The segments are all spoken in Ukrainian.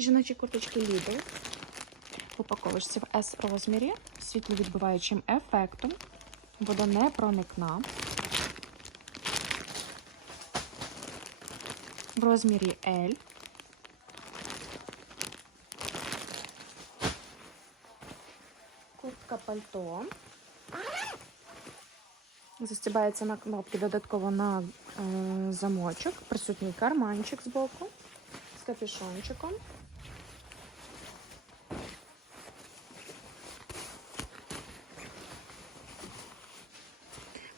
Жіночі курточки Lidl. В в S розмірі, світловідбиваючим ефектом. Водонепроникна. В розмірі L. Куртка пальто. Застібається на кнопки додатково на е, замочок. Присутній карманчик збоку з капюшончиком.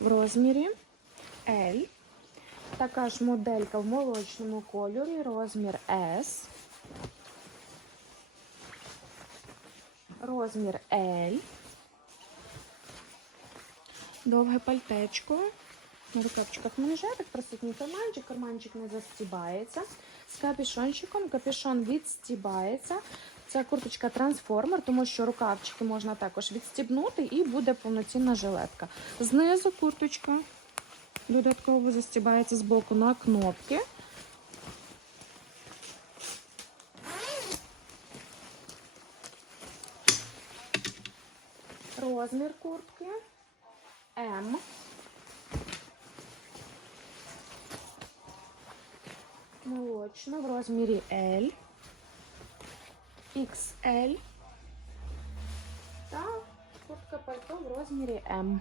В розмірі L. Така ж моделька в молочному кольорі, розмір S. Розмір L. Довге пальтечко. На рукавчиках манжетик, присутній карманчик, карманчик не застібається. З капюшончиком, капюшон відстібається. Це курточка трансформер, тому що рукавчики можна також відстібнути і буде повноцінна жилетка. Знизу курточка додатково застібається з боку на кнопки. Розмір куртки М. Молочна в розмірі L, XL та куртка пальто в розмірі М.